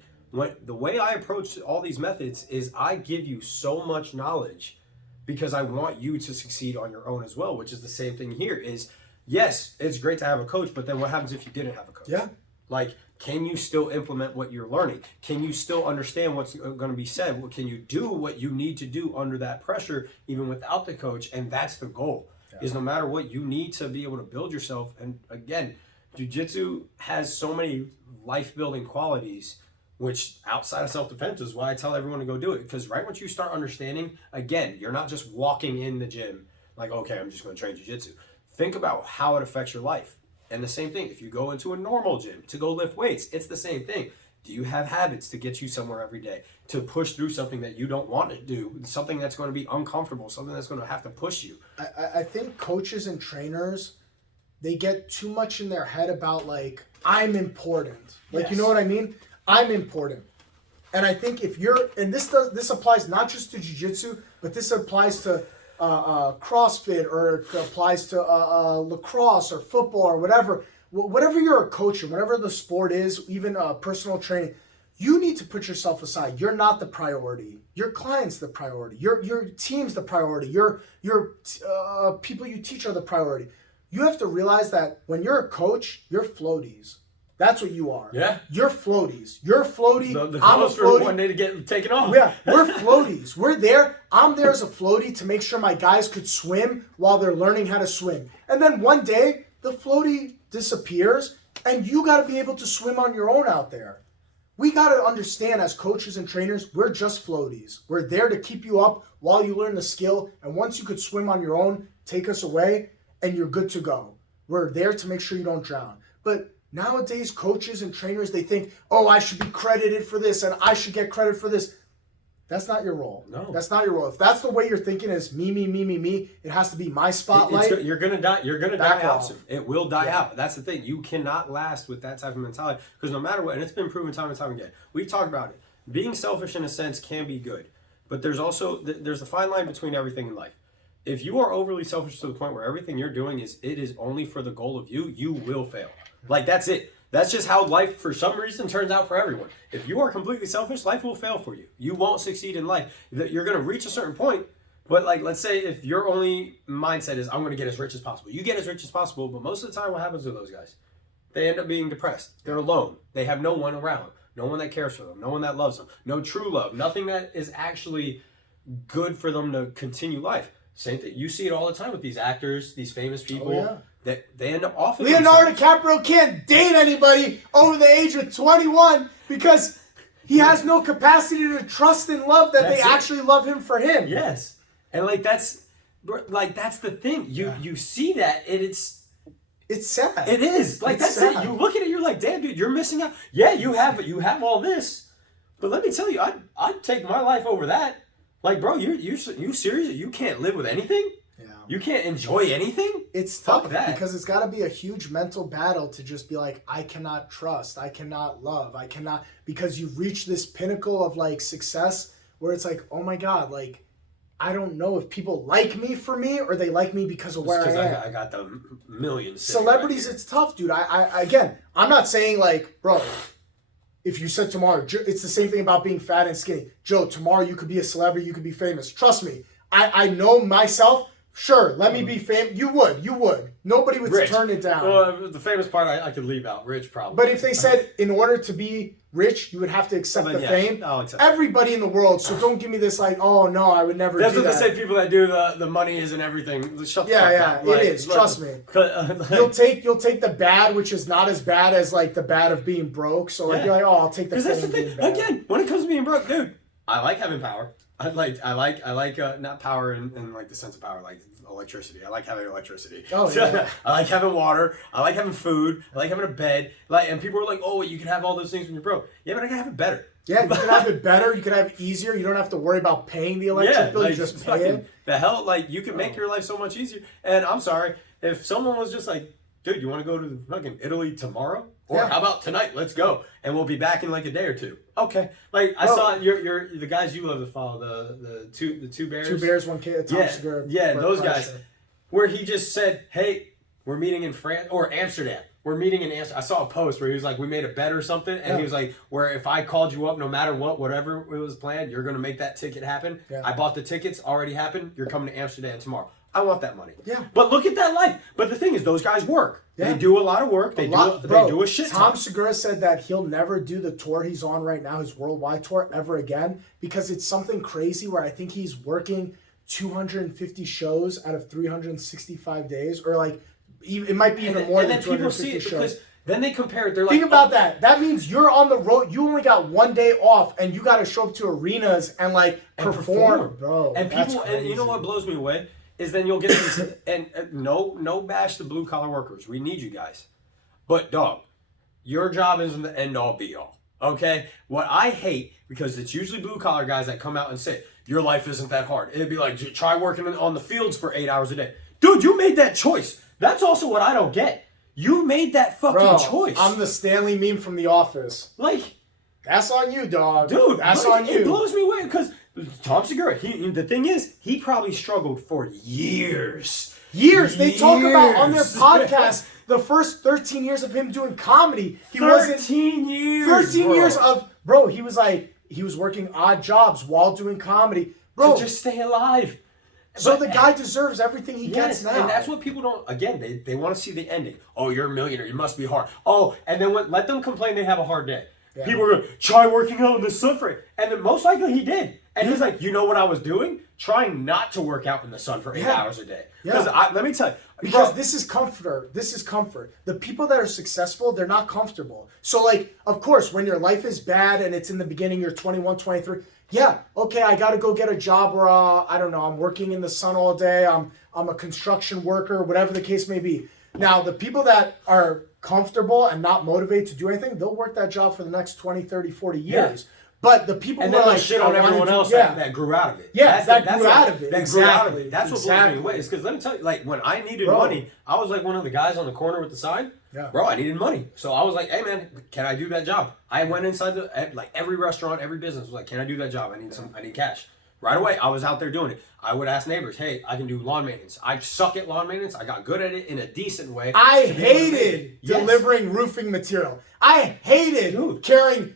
the way I approach all these methods is I give you so much knowledge because I want you to succeed on your own as well, which is the same thing here is, yes, it's great to have a coach, but then what happens if you didn't have a coach? Yeah. Like, can you still implement what you're learning? Can you still understand what's going to be said? Can you do what you need to do under that pressure, even without the coach? And that's the goal, is no matter what, you need to be able to build yourself. And again, Jiu-jitsu has so many life-building qualities, which outside of self-defense is why I tell everyone to go do it. Because right once you start understanding, again, you're not just walking in the gym like, okay, I'm just going to train jiu-jitsu. Think about how it affects your life. And the same thing, if you go into a normal gym to go lift weights, it's the same thing. Do you have habits to get you somewhere every day, to push through something that you don't want to do, something that's going to be uncomfortable, something that's going to have to push you? I think coaches and trainers, they get too much in their head about like, I'm important. Like, you know what I mean? I'm important. And I think if you're, and this applies not just to jiu-jitsu, but this applies to CrossFit, or it applies to lacrosse or football or whatever. Whatever you're a coach in, whatever the sport is, even personal training, you need to put yourself aside. You're not the priority. Your client's the priority. Your team's the priority. Your people you teach are the priority. You have to realize that when you're a coach, you're floaties. That's what you are. Yeah. You're floaties. You're a floaty. The I'm a close for floaty. one day to get taken off. Yeah, we're floaties. We're there. I'm there as a floaty to make sure my guys could swim while they're learning how to swim. And then one day, the floaty disappears, and you got to be able to swim on your own out there. We got to understand as coaches and trainers, we're just floaties. We're there to keep you up while you learn the skill. And once you could swim on your own, take us away, and you're good to go. We're there to make sure you don't drown. But nowadays, coaches and trainers, they think, oh, I should be credited for this, and I should get credit for this. That's not your role. No. That's not your role. If that's the way you're thinking is me, it has to be my spotlight. You're gonna die. You're gonna die out off. soon. It will die out. That's the thing. You cannot last with that type of mentality, because no matter what, and it's been proven time and time again. We've talked about it. Being selfish in a sense can be good, but there's also there's a fine line between everything in life. If you are overly selfish to the point where everything you're doing is only for the goal of you, you will fail. Like, that's it. That's just how life, for some reason, turns out for everyone. If you are completely selfish, life will fail for you. You won't succeed in life. You're going to reach a certain point, but like, let's say if your only mindset is, I'm going to get as rich as possible. You get as rich as possible, but most of the time what happens to those guys? They end up being depressed. They're alone. They have no one around. No one that cares for them. No one that loves them. No true love. Nothing that is actually good for them to continue life. Same thing. You see it all the time with these actors, these famous people. Oh, yeah. That they end up off of Leonardo DiCaprio can't date anybody over the age of 21 because he has no capacity to trust and love that they actually love him for him. Yes. And that's the thing. You see that, and it's sad. It is. Like, it's that's sad. it. You look at it, you're like, damn, dude, you're missing out. Yeah, you have all this. But let me tell you, I'd take my life over that. Like, bro, you serious? You can't live with anything? Yeah. You can't enjoy anything? It's tough because it's got to be a huge mental battle to just be like, I cannot trust, I cannot love, I cannot, because you've reached this pinnacle of like success where it's like, oh my God, like, I don't know if people like me for me or they like me because of where I am. I got the millions. Celebrities, it's tough, dude. Again, I'm not saying like, bro, if you said tomorrow, it's the same thing about being fat and skinny. Joe, tomorrow you could be a celebrity, you could be famous. Trust me, I know myself. Sure, let me be famous. You would. Nobody would turn it down. Well, the famous part I could leave out. Rich, probably. But if they said in order to be rich, you would have to accept the fame. I'll accept everybody in the world. So don't give me this like, oh no, I would never do that. That's what they say. People that do the money isn't everything. Shut the fuck up. It is. Trust me. You'll take the bad, which is not as bad as like the bad of being broke. So like you're like, oh, I'll take the fame. That's the thing. Again, when it comes to being broke, dude, I like having power. I like not power in like the sense of power, like electricity. I like having electricity. Oh, yeah. I like having water. I like having food. I like having a bed. Like, and people are like, oh, you can have all those things when you're broke. Yeah, but I can have it better. Yeah, you can have it better. You can have it easier. You don't have to worry about paying the electric bill. You just pay it. The hell, like, you can make your life so much easier. And I'm sorry, if someone was just like, dude, you want to go to fucking Italy tomorrow? Or how about tonight? Let's go, and we'll be back in like a day or two. Okay, like I saw your the guys you love to follow, the two bears. 2 Bears, 1 Kid. Tom Segura, those guys. Where he just said, "Hey, we're meeting in France or Amsterdam. We're meeting in Amsterdam." I saw a post where he was like, "We made a bet or something," and he was like, "Where if I called you up, no matter what, whatever it was planned, you're gonna make that ticket happen." Yeah. I bought the tickets, already happened. You're coming to Amsterdam tomorrow. I want that money. Yeah. But look at that life. But the thing is, those guys work. Yeah. They do a lot of work. They do a shit ton. Tom Segura said that he'll never do the tour he's on right now, his worldwide tour, ever again, because it's something crazy where I think he's working 250 shows out of 365 days, or like It might be even more and than then people see 250 it shows. because then they compare it. They're like, Think about that. That means you're on the road. You only got one day off, and you got to show up to arenas and like perform, bro. And that's people, and you know what crazy. blows me away is then you'll get these, and no bash to blue collar workers. We need you guys, but dog, your job isn't the end all be all. Okay, what I hate, because it's usually blue collar guys that come out and say your life isn't that hard. It'd be like, try working on the fields for 8 hours a day, dude. You made that choice. That's also what I don't get. You made that fucking Bro, choice. I'm the Stanley meme from The Office. Like, That's on you, dog. dude, That's like, on it you. blows me away because Tom Segura. The thing is, he probably struggled for years. Years. They talk about on their Years. podcast the first 13 years of him doing comedy. He 13 years. 13 bro. years of he was like he was working odd jobs while doing comedy. Bro, to just stay alive. so But- the guy deserves everything he Yes, gets now. and that's what people don't. Again, they want to see the ending. Oh, you're a millionaire. You must be hard. Oh, and then let them complain they have a hard day. Yeah. People are going, try working out in the sun for it. And then most likely he did. And he's like, you know what I was doing? Trying not to work out in the sun for 8 Yeah. hours a day. Yeah. Because let me tell you. Because bro, this is comfort. This is comfort. The people that are successful, they're not comfortable. So, like, of course, when your life is bad and it's in the beginning, you're 21, 23. Yeah, okay, I got to go get a job where, I don't know, I'm working in the sun all day. I'm a construction worker, whatever the case may be. Now, the people that are comfortable and not motivated to do anything, they'll work that job for the next 20, 30, 40 years. Yeah. But the people and who then are they'll like, shit I on wanna everyone do- else yeah. that grew out of it. Yeah, that grew what- out of it. That grew out of Exactly. it. That's what blows me away. Is because let me tell you, like when I needed Bro. money, I was like one of the guys on the corner with the sign. Yeah. Bro, I needed money, so I was like, "Hey man, can I do that job?" I went inside like every restaurant, every business was like, "Can I do that job? I need cash." Right away, I was out there doing it. I would ask neighbors, "Hey, I can do lawn maintenance. I suck at lawn maintenance. I got good at it in a decent way." I to be able to make hated it. Yes. delivering roofing material. I hated Dude. carrying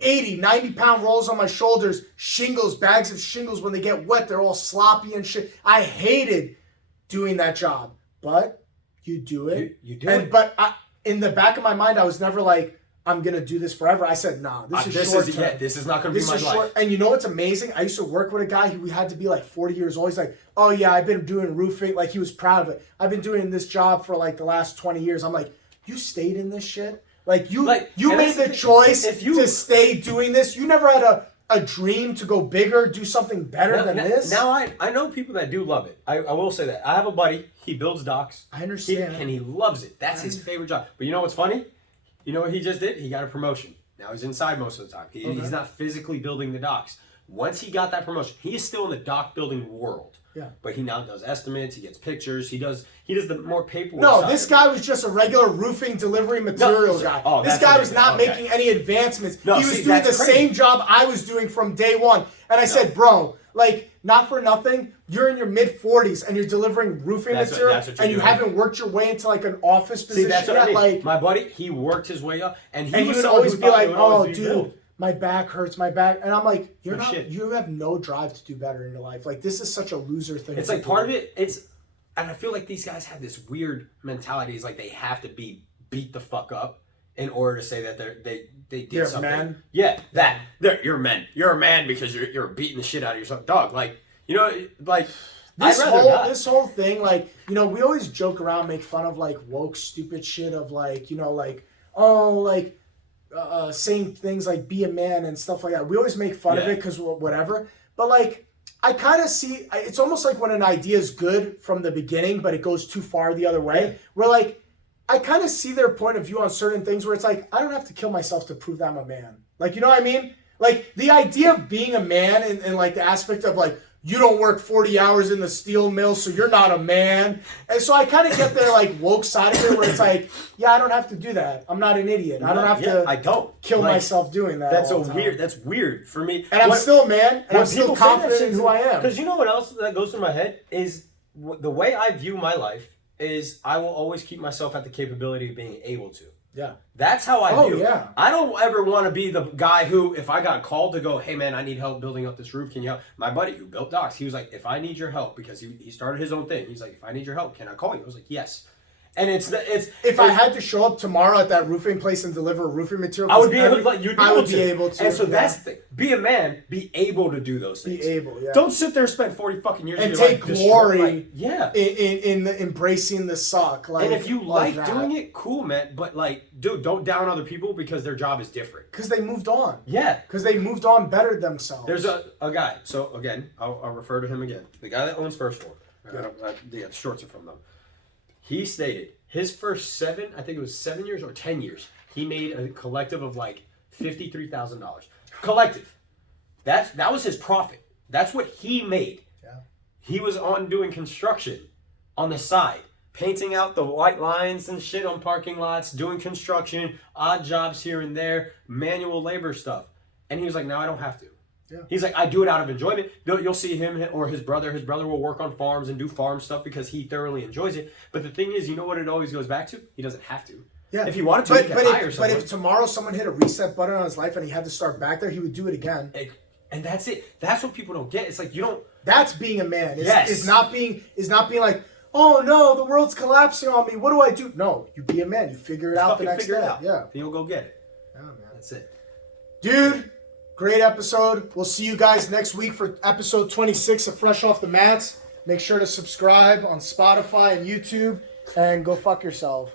80, 90-pound rolls on my shoulders, shingles, bags of shingles. When they get wet, they're all sloppy and shit. I hated doing that job. But you do it. You do and it. But in the back of my mind, I was never like, I'm going to do this forever. I said, nah, this is short term. This is not going to be my life. And you know what's amazing? I used to work with a guy who had to be like 40 years old. He's like, oh yeah, I've been doing roofing. Like he was proud of it. I've been doing this job for like the last 20 years. I'm like, you stayed in this shit? Like you and made that's the thing. choice If you- to stay doing this. You never had a dream to go bigger, do something better than this. Now I know people that do love it. I will say that. I have a buddy, he builds docks. I understand. And he loves it. That's his favorite job. But you know what's funny? You know what he just did? He got a promotion. Now he's inside most of the time. He's not physically building the docks. Once he got that promotion, he is still in the dock building world. Yeah. But he now does estimates, he gets pictures, he does the more paperwork. No, side this of it. guy was just a regular roofing delivery material guy. oh, This that's guy a was big not thing. Okay. making any advancements. No, he was see, doing the that's crazy. same job I was doing from day one. And I said, bro, like, not for nothing, you're in your mid-40s and you're delivering roofing material that's what you're and you doing. haven't worked your way into like an office See, position that's what I yet. mean. Like, My buddy, he worked his way up, and he and he was would someone always who be thought like, he would oh, always be dude, built. my back hurts, my back. And I'm like, No shit. you have no drive to do better in your life. Like, this is such a loser thing. It's to like do. part of it. And I feel like these guys have this weird mentality. It's like they have to be beat the fuck up in order to say that they did You're a something. man? Yeah, you're a man. You're a man because you're beating the shit out of yourself, dog. Like you know, like This I'd rather not. this whole thing, like, you know, we always joke around, make fun of like woke, stupid shit of like, you know, like, oh, like saying things like be a man and stuff like that. We always make fun of Yeah. it because whatever. But like, I kind of see it's almost like when an idea is good from the beginning, but it goes too far the other way. We're like, I kind of see their point of view on certain things where it's like, I don't have to kill myself to prove that I'm a man. Like, you know what I mean? Like the idea of being a man and like the aspect of like, you don't work 40 hours in the steel mill, so you're not a man. And so I kind of get their like woke side of it where it's like, yeah, I don't have to do that. I'm not an idiot. I don't have to I don't kill Like, myself doing that. That's all so the time. weird. That's weird for me. And I'm still a man, and I'm still people say that confident shit in who I am. Because you know what else that goes through my head is the way I view my life is I will always keep myself at the capability of being able to. Yeah. That's how I Oh, view it. yeah. I don't ever want to be the guy who, if I got called to go, hey man, I need help building up this roof, can you help? My buddy who built docks, he was like, if I need your help, because he started his own thing, he's like, if I need your help, can I call you? I was like, yes. And it's If I had to show up tomorrow at that roofing place and deliver roofing material, I would be able to. I would be able to. And so that's the thing. Be a man. Be able to do those things. Be able, yeah. Don't sit there and spend 40 fucking years and of your take life glory. Yeah. In the embracing the suck. Like, and if you like that. doing it, cool, man. But like, dude, don't down other people because their job is different. Because they moved on. Yeah. Because they moved on, bettered themselves. There's a guy. So again, I'll refer to him again. The guy that owns First Form. The shorts are from them. He stated his first 7 years or 10 years, he made a collective of like $53,000. Collective. That was his profit. That's what he made. Yeah. He was on doing construction on the side, painting out the white lines and shit on parking lots, doing construction, odd jobs here and there, manual labor stuff. And he was like, "No, I don't have to." Yeah. He's like, "I do it out of enjoyment." You'll see him or his brother. His brother will work on farms and do farm stuff because he thoroughly enjoys it. But the thing is, you know what it always goes back to? He doesn't have to. Yeah. If he wanted to, he could hire someone. But if tomorrow someone hit a reset button on his life and he had to start back there, he would do it again. And that's it. That's what people don't get. It's like you don't. That's being a man. Yes. Is not being like, oh no, the world's collapsing on me. What do I do? No, you be a man. You figure it out the next day. Yeah. And you'll go get it. Yeah, man. That's it. Dude, great episode. We'll see you guys next week for episode 26 of Fresh Off the Mats. Make sure to subscribe on Spotify and YouTube and go fuck yourself.